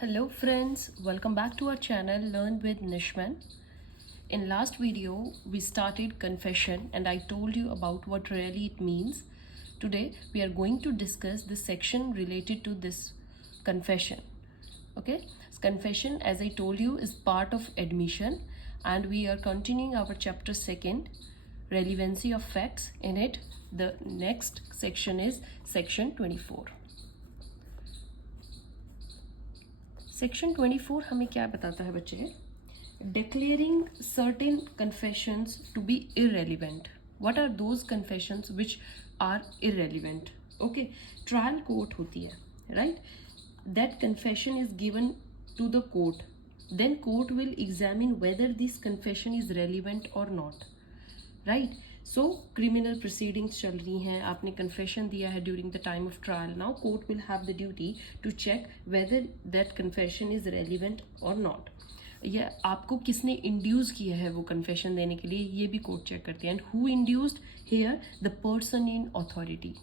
Hello friends, welcome back to our channel Learn with Nishman. In last video we started confession and I told you about what really it means. Today we are going to discuss the section related to this confession. Okay, confession, as I told you, is part of admission and we are continuing our chapter 2, relevancy of facts. In it the next section is section 24. Section 24 हमें क्या बताता है बच्चे? Declaring certain confessions to be irrelevant. What are those confessions which are irrelevant? Okay, trial court होती है, right? That confession is given to the court, then court will examine whether this confession is relevant और not, right? So criminal proceedings चल रही हैं, आपने confession दिया है during the time of trial. Now court will have the duty to check whether that confession is relevant और not. या आपको किसने इंड्यूस किया है वो कन्फेशन देने के लिए, ये भी कोर्ट चेक करती है. And who induced here? The person in authority,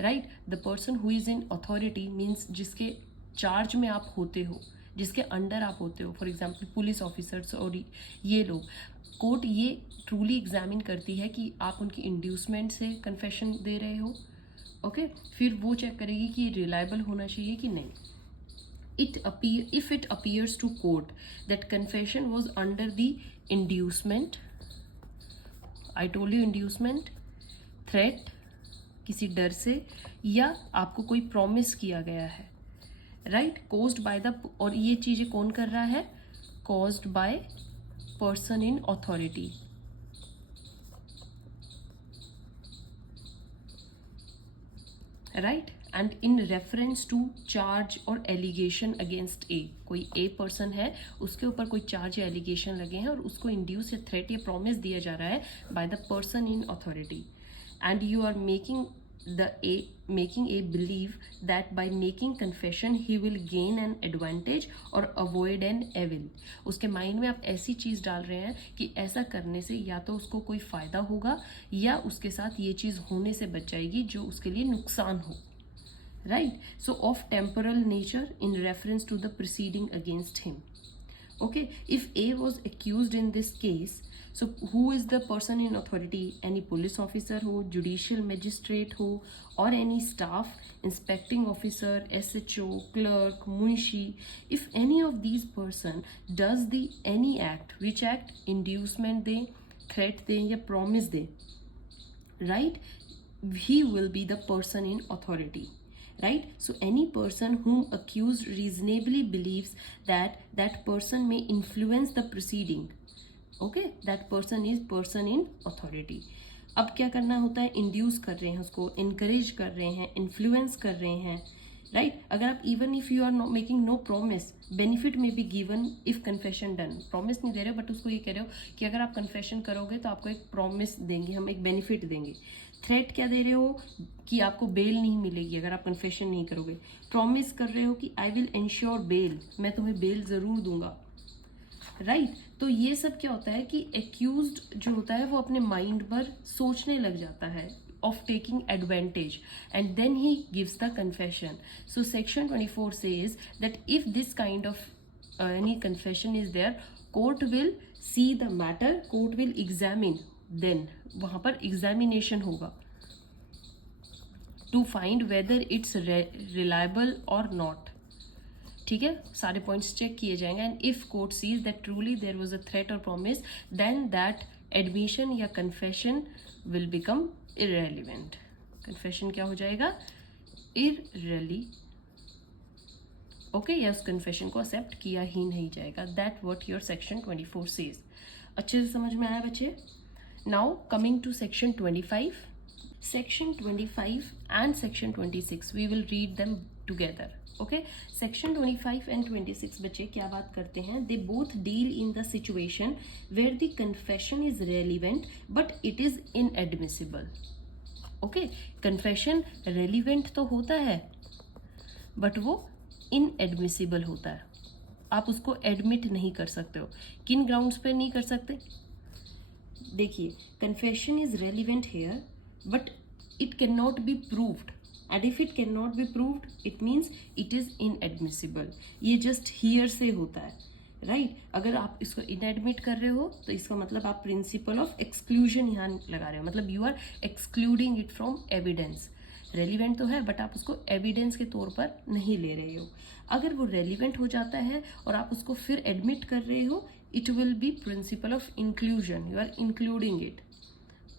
right? The person who is in authority means जिसके चार्ज में आप होते हो, जिसके अंडर आप होते हो. फॉर एग्जाम्पल पुलिस ऑफिसर्स और ये लोग. कोर्ट ये ट्रूली एग्जामिन करती है कि आप उनकी इंड्यूसमेंट से कन्फेशन दे रहे हो. ओके, फिर वो चेक करेगी कि रिलायबल होना चाहिए कि नहीं. If it appears to court that confession was under the inducement, I told you inducement, threat, किसी डर से, या आपको कोई प्रॉमिस किया गया है, राइट? caused by the, और ये चीजें कौन कर रहा है? caused by person in authority, right? And in reference to charge or allegation against A, कोई A person है, उसके ऊपर कोई चार्ज या एलिगेशन लगे हैं और उसको इंड्यूस या थ्रेट या प्रॉमिस दिया जा रहा है by the person in authority, and you are making A believe that by making confession he will gain an advantage or avoid an evil. उसके माइंड में आप ऐसी चीज डाल रहे हैं कि ऐसा करने से या तो उसको कोई फायदा होगा या उसके साथ ये चीज होने से बच जाएगी जो उसके लिए नुकसान हो, right? So of temporal nature in reference to the proceeding against him. Okay, if A was accused in this case, so who is the person in authority? Any police officer हो, judicial magistrate हो, or any staff, inspecting officer, SHO, clerk, munshi. If any of these person does the any act, which act? Inducement they, threat दे या promise they, right? He will be the person in authority, right? So any person whom accused reasonably believes that that person may influence the proceeding, okay, that person is person in authority. अब क्या करना होता है? Induce कर रहे हैं उसको, encourage कर रहे हैं, इन्फ्लुएंस कर रहे हैं, राइट? अगर आप even if you are making no promise, benefit में be given if confession done. Promise नहीं दे रहे हो बट उसको ये कह रहे हो कि अगर आप कन्फेशन करोगे तो आपको एक प्रॉमिस देंगे, हम एक बेनिफिट देंगे. थ्रेट क्या दे रहे हो? कि आपको बेल नहीं मिलेगी अगर आप कन्फेशन नहीं करोगे. प्रॉमिस कर रहे हो कि आई विल इंश्योर बेल, मैं तुम्हें बेल जरूर दूंगा, राइट? तो ये सब क्या होता है कि एक्यूज्ड जो होता है वो अपने माइंड पर सोचने लग जाता है of taking advantage and then he gives the confession. So section 24 says that if this kind of any confession is there, court will see the matter, court will examine, then वहां पर examination होगा to find whether it's reliable or not. ठीक है, सारे points check किए जाएंगे. And if court sees that truly there was a threat और promise, then that admission या confession will become irrelevant. Confession क्या हो जाएगा? इररेली, ओके, या उस कन्फेशन को एक्सेप्ट किया ही नहीं जाएगा. That what your section 24 says. अच्छे से समझ में आया बच्चे? Now coming to section 25. Section 25 and section 26 we will read them together. Okay, section 25 and 26 बच्चे क्या बात करते हैं? They both deal in the situation where the confession is relevant but it is inadmissible. Okay, confession relevant तो होता है but वो inadmissible होता है. आप उसको admit नहीं कर सकते हो. किन grounds पे नहीं कर सकते? देखिए, confession is relevant here but it cannot be proved. And if it can not be proved it means it is inadmissible. ये जस्ट हियर से होता है, राइट. अगर आप इसको इनएडमिट कर रहे हो तो इसका मतलब आप प्रिंसिपल ऑफ एक्सक्लूजन यहाँ लगा रहे हो, मतलब you are excluding it from evidence. Relevant तो है बट आप उसको एविडेंस के तौर पर नहीं ले रहे हो. अगर वो रेलिवेंट हो जाता है और आप उसको फिर एडमिट कर रहे हो, it will be principle of inclusion, you are including it.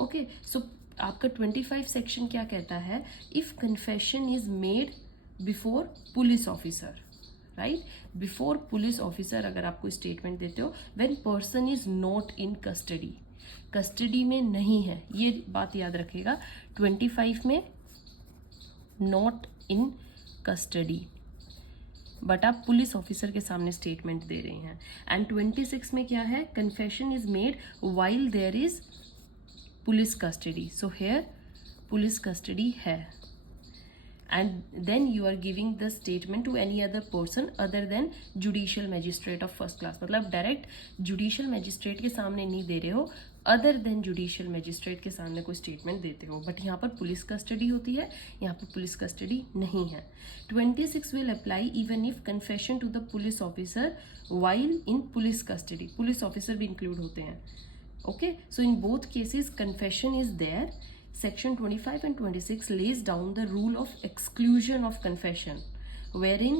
Okay, so आपका 25 सेक्शन क्या कहता है? If confession is made before police officer, right, before police officer अगर आप कोई स्टेटमेंट देते हो, when person is not in custody, custody में नहीं है, ये बात याद रखिएगा. 25 में नॉट इन कस्टडी बट आप पुलिस ऑफिसर के सामने स्टेटमेंट दे रहे हैं. एंड 26 में क्या है? Confession is made while there is police custody. So here police custody है. And then you are giving the statement to any other person other than judicial magistrate of first class. मतलब direct judicial magistrate के सामने नहीं दे रहे हो, other than judicial magistrate के सामने कोई statement देते हो. बट यहाँ पर पुलिस कस्टडी होती है, यहाँ पर पुलिस कस्टडी नहीं है. 26 will apply even if confession to the police officer while in police custody. Police officer भी इंक्लूड होते हैं. Okay, so in both cases confession is there. Section 25 and 26 lays down the rule of exclusion of confession, wherein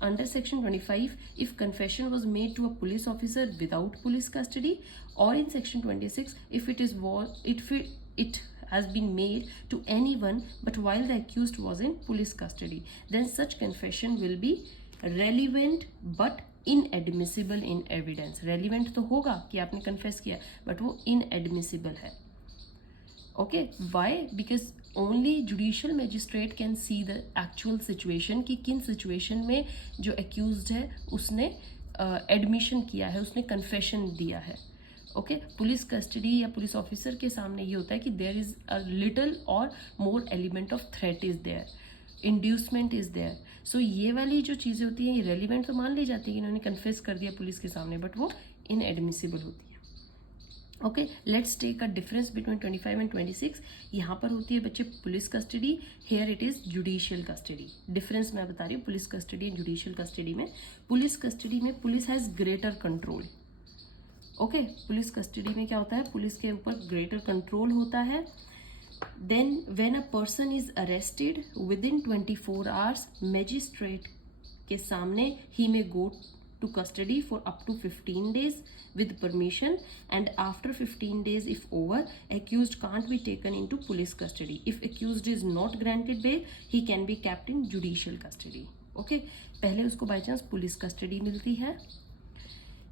under section 25, if confession was made to a police officer without police custody, or in section 26, if it has been made to anyone but while the accused was in police custody, then such confession will be relevant but inadmissible in evidence. Relevant तो होगा कि आपने confess किया, but वो inadmissible है. Okay, why? Because only judicial magistrate can see the actual situation कि किन situation में जो accused है उसने admission किया है, उसने confession दिया है. Okay, पुलिस कस्टडी या पुलिस ऑफिसर के सामने ये होता है कि there is a little or more element of threat is there, inducement is there. So ये वाली जो चीज़ें होती हैं ये relevant तो मान ली जाती है कि इन्होंने confess कर दिया पुलिस के सामने, but वो inadmissible होती है. Okay, let's take a difference between 25 and 26. यहाँ पर होती है बच्चे police custody, here it is judicial custody. Difference मैं बता रही हूँ police custody and judicial custody में. पुलिस कस्टडी में police has greater control. Okay, police custody में क्या होता है? पुलिस के ऊपर ग्रेटर कंट्रोल होता है. Then when a person is arrested within 24 hours, magistrate के सामने ही मे गो to custody for up to 15 days with permission, and after 15 days if over, accused can't be taken into police custody. If accused is not granted bail, he can be kept in judicial custody. Okay, पहले उसको by chance police custody मिलती है.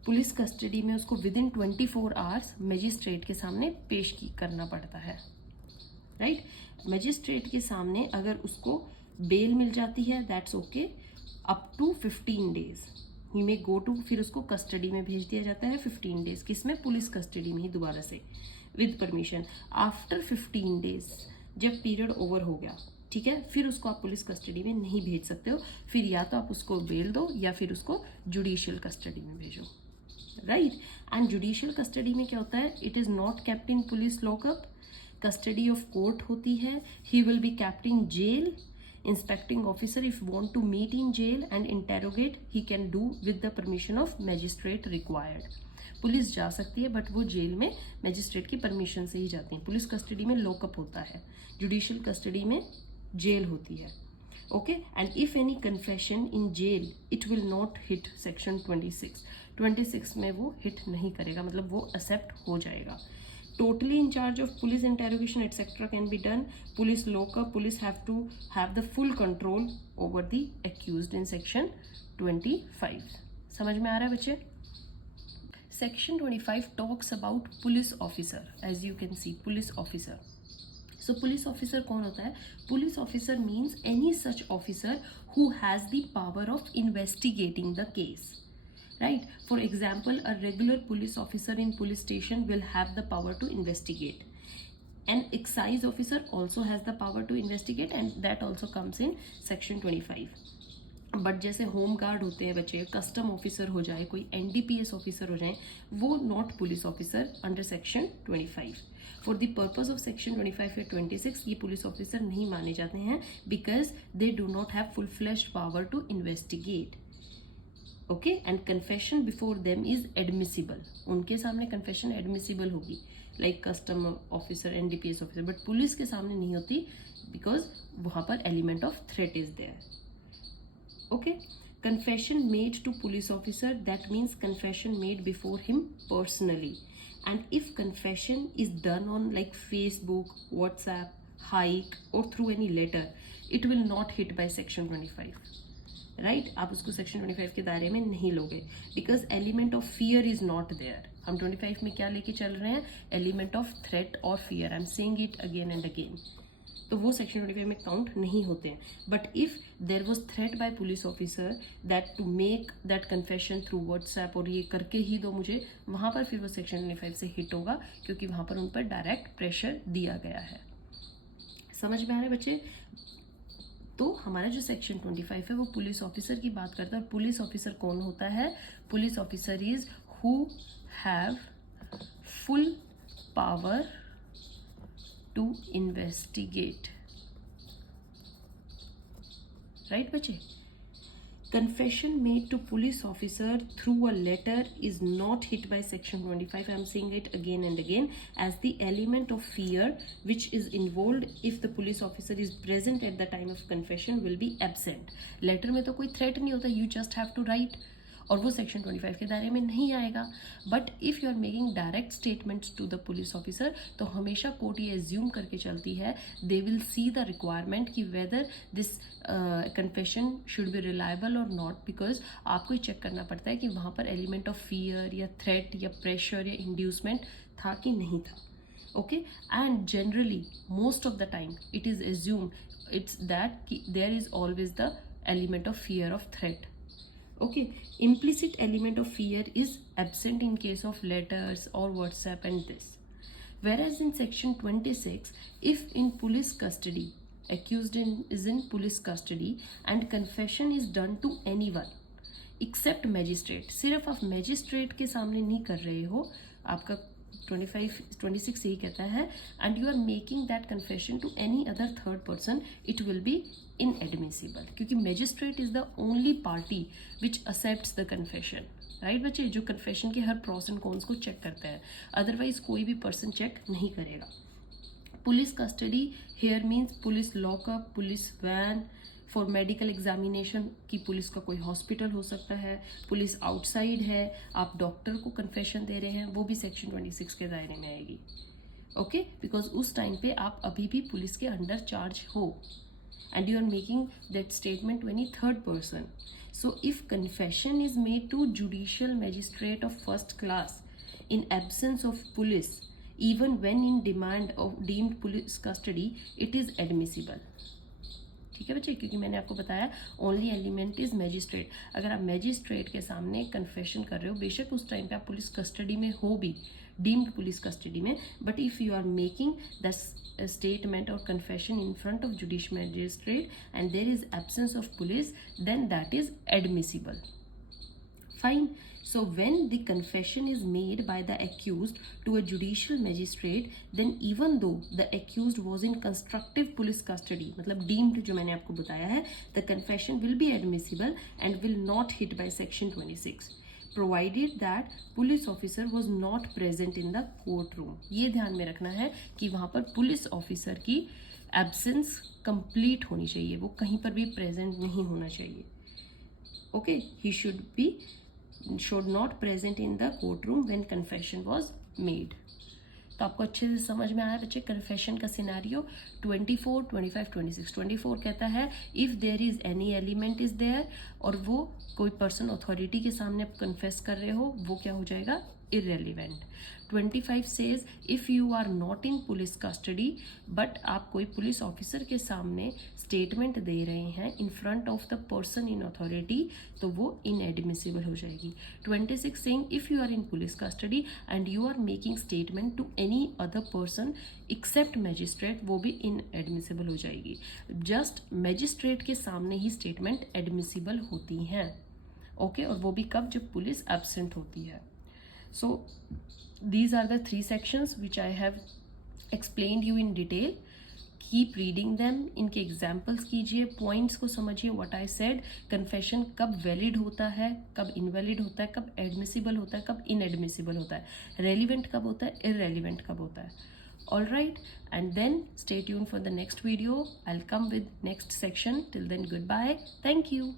Police custody में उसको with in 24 hours magistrate के सामने पेश करना पड़ता है, राइट. मैजिस्ट्रेट के सामने अगर उसको बेल मिल जाती है that's okay, up to 15 days ही में गो टू, फिर उसको कस्टडी में भेज दिया जाता है 15 डेज. किसमें? पुलिस कस्टडी में ही दोबारा से विद परमिशन. आफ्टर 15 डेज जब पीरियड ओवर हो गया, ठीक है, फिर उसको आप पुलिस कस्टडी में नहीं भेज सकते हो. फिर या तो आप उसको बेल दो या फिर उसको जुडिशियल कस्टडी में भेजो, राइट. एंड जुडिशियल कस्टडी में क्या होता है? It is not kept in police lockup, custody of court होती है. He will be kept in jail. Inspecting officer if want to meet in jail and interrogate, he can do with the permission of magistrate required. Police जा सकती है but वो jail में magistrate की permission से ही जाती है. पुलिस कस्टडी में लॉकअप होता है, जुडिशियल कस्टडी में जेल होती है. Okay, and if any confession in jail it will not hit section 26. 26 में वो हिट नहीं करेगा, मतलब वो एक्सेप्ट हो जाएगा. Totally in charge of police interrogation etc. can be done. Police lockup, police have to have the full control over the accused in section 25. समझ में आ रहा है बच्चे? Section 25 talks about police officer. As you can see, police officer. So police officer कौन होता है? Police officer means any such officer who has the power of investigating the case. Right? For example, a regular police officer in police station will have the power to investigate. An excise officer also has the power to investigate, and that also comes in section 25. But जैसे home guard होते हैं बच्चे, custom officer हो जाए, कोई NDPS officer हो जाए, वो not police officer under section 25। For the purpose of section 25 या 26 ये पुलिस ऑफिसर नहीं माने जाते हैं, because they do not have full fleshed power to investigate. Okay, and confession before them is admissible, उनके सामने कन्फेशन एडमिसिबल होगी, like custom officer, NDPS officer, but police के सामने नहीं होती, बिकॉज वहां पर element of threat is there. Okay, confession made to police officer, that means confession made before him personally. And if confession is done on like Facebook, WhatsApp, hike or through any letter, it will not hit by section 25. Right आप उसको section 25 के दायरे में नहीं लोगे, because element of fear is not there. हम 25 में क्या लेके चल रहे हैं, एलिमेंट ऑफ थ्रेट और fear. I am saying it again and again, तो वो सेक्शन 25 में काउंट नहीं होते हैं। But if there was threat by police officer that to make that confession through WhatsApp और ये करके ही दो मुझे, वहां पर फिर वो सेक्शन 25 से हिट होगा, क्योंकि वहां पर उन पर डायरेक्ट प्रेशर दिया गया है। समझ में आ रहे बच्चे? तो हमारा जो सेक्शन 25 है वो पुलिस ऑफिसर की बात करता है। और पुलिस ऑफिसर कौन होता है? Police officer is who have full power to investigate, right बच्चे? Confession made to police officer through a letter is not hit by section 25. I am saying it again and again, as the element of fear which is involved if the police officer is present at the time of confession will be absent. Letter में तो कोई threat नहीं होता, you just have to write, और वो section 25 के दायरे में नहीं आएगा। But if you are making direct statements to the police officer, तो हमेशा कोर्ट ये एज्यूम करके चलती है, they will see the requirement कि whether this confession should be reliable और नॉट, बिकॉज आपको चेक करना पड़ता है कि वहाँ पर एलिमेंट ऑफ फियर या थ्रेट या प्रेशर या इंड्यूसमेंट था कि नहीं था। Okay, and generally most of the time it is assume it's that there is always the element of fear of threat. Okay, implicit element of fear is absent in case of letters or WhatsApp and this. Whereas in section 26, if in police custody, accused is in police custody and confession is done to anyone except magistrate, सिर्फ आप magistrate के सामने नहीं कर रहे हो, आपका 26 यही कहता है, and you are making that confession to any other third person, it will be inadmissible, क्योंकि magistrate is the only party which accepts the confession, right बच्चे? जो confession के हर pros and cons को चेक करता है, अदरवाइज कोई भी पर्सन चेक नहीं करेगा। Police custody here means police lockup, police van for medical examination, की पुलिस का कोई हॉस्पिटल हो सकता है, पुलिस आउटसाइड है, आप डॉक्टर को कन्फेशन दे रहे हैं, वो भी सेक्शन 26 के दायरे में आएगी। ओके, बिकॉज उस टाइम पे आप अभी भी पुलिस के अंडर चार्ज हो and you are making that statement to any third person. So if confession is made to judicial magistrate of first class in absence of police, even when in demand of deemed police custody, it is admissible. ठीक है बच्चे, क्योंकि मैंने आपको बताया only element is magistrate. अगर आप magistrate के सामने कन्फेशन कर रहे हो, बेशक उस टाइम पे आप पुलिस कस्टडी में हो भी, डीम्ड पुलिस कस्टडी में, but if you are making the statement or confession in front of judicial magistrate and there is absence of police, then that is admissible. Fine. So when the confession is made by the accused to a judicial magistrate, then even though the accused was in constructive police custody, मतलब deemed जो मैंने आपको बताया है, the confession will be admissible and will not hit by section 26. provided that police officer was not present in the courtroom. ये ध्यान में रखना है कि वहाँ पर पुलिस ऑफिसर की एब्सेंस कंप्लीट होनी चाहिए, वो कहीं पर भी प्रेजेंट नहीं होना चाहिए। Okay, he should not present in the courtroom when confession was made. तो आपको अच्छे से समझ में आया बच्चे कन्फेशन का सिनारियो। 24, 25, 26। 24 कहता है if there is any element is there, और वो कोई पर्सन अथॉरिटी के सामने आप कन्फेस कर रहे हो, वो क्या हो जाएगा? irrelevant. 25 says if you are not in police custody but आप कोई पुलिस ऑफिसर के सामने स्टेटमेंट दे रहे हैं in front of the person in authority तो वो इनएडमिसिबल हो जाएगी. 26 saying if you are in police custody and you are making statement to any other person except magistrate वो भी इनएडमिसिबल हो जाएगी. जस्ट मैजिस्ट्रेट के सामने ही स्टेटमेंट एडमिसिबल होती हैं. ओके और वो भी कब, जब पुलिस एब्सेंट होती है. सो these are the 3 sections which I have explained you in detail. Keep reading them. इनके एग्जाम्पल्स कीजिए, पॉइंट्स को समझिए. व्हाट आई सेड, कन्फेशन कब वैलिड होता है, कब इनवैलिड होता है, कब एडमिसिबल होता है, कब इनएडमिसिबल होता है, रेलिवेंट कब होता है, इररेलिवेंट कब होता है. All right, and then stay tuned for the next video. I'll come with next section. Till then, goodbye. Thank you.